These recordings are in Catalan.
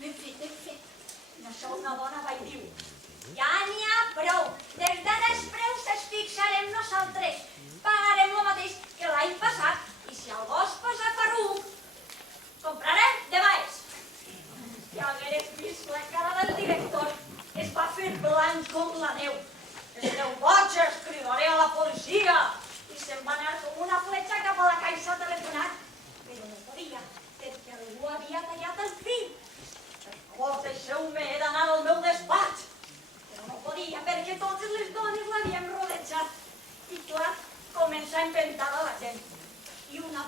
Ben fet. En això una dona va i diu: ja n'hi ha prou. Des d'ara els preus els fixarem nosaltres. Pagarem el mateix que l'any passat. I si algú es posa ferruc, comprarem de baix. Si hagueres vist la cara del director, es va fer blanc com la neu. Esteu boges, cridaré a la policia. I se'n va anar com una fletxa cap a la caixa a telefonar. Però no podia, perquè algú havia tallat el fil. Per favor, deixeu-me, he d'anar al meu despatx. Però no podia, perquè totes les dones l'havien rodejat. I clar, comença a inventar a la gent. I una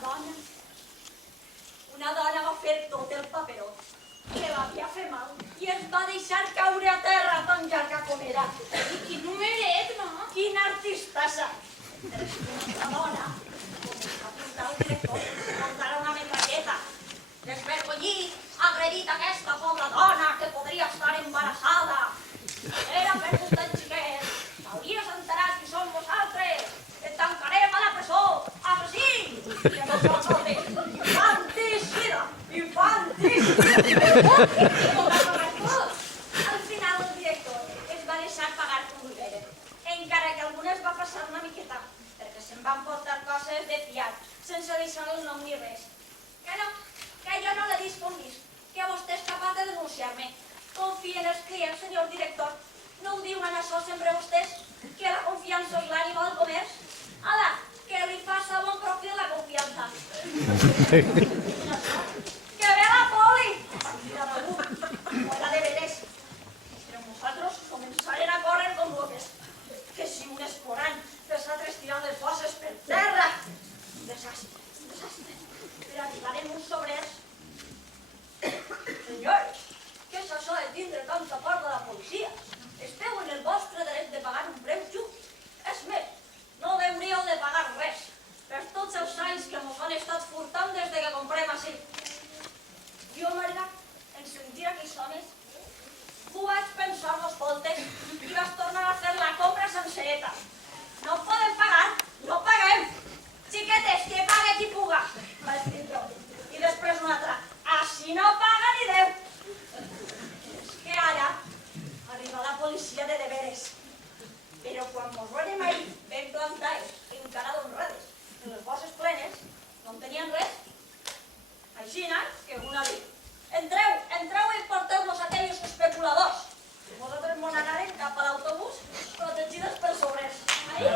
dona va fer tot el paperó, que l'havia fet mal, i es va deixar caure a terra tan llarga com era. I quin numeret, no? Quina artistassa! La dona comença a apuntar al director, portarà una metralleta. Desvergonyit, ha agredit aquesta pobra dona que podria estar embarassada. Era per vostè, xiquet. T'hauries enterat qui som vosaltres. Et tancarem a la presó. Assassí! I a nosaltres, infanticida! Infanticida! Al final el director es va deixar pagar com volgueren, encara que algunes va passar una miqueta, perquè se'n van portar coses de fiat, sense deixar el nom ni res. Que jo no l'he vist com vist, que vostè és capaç de denunciar-me. Confia en els clients, senyor director. No ho diuen això sempre vostès, que la confiança és l'ànima del comerç? Ala, que li faça bon profit la confiança. Que ve la poli! Mira d'algú, fuera de veres. Però nosaltres començarem a córrer com locos. Que si un esporany, els altres tirant les bosses per terra. Un desastre. Però arribarem uns sobrers. Senyors, què és això de tindre tanta por de la policia? Esteu en el vostre dret de pagar un preu just. És més, no hauríeu de pagar res per tots els anys que mos han estat furtant des de que comprem ací. Jo, Marga, en sentir aquells homes, ho vaig pensar dos voltes i vas tornar a fer la compra sencereta. No podem pagar, no paguem. Xiquetes, que pague qui puga, vaig dir jo. I després una altra, així no paga ni Déu. És que ara arriba la policia de deberes. Però quan mos venem ahir ben plantades, encara d'honrades, en les bosses plenes, no en tenien res. Aixina, que una diu: entreu i porteu-nos aquells especuladors. Vosaltres mos anarem cap a l'autobús protegides pels obrers. Ai!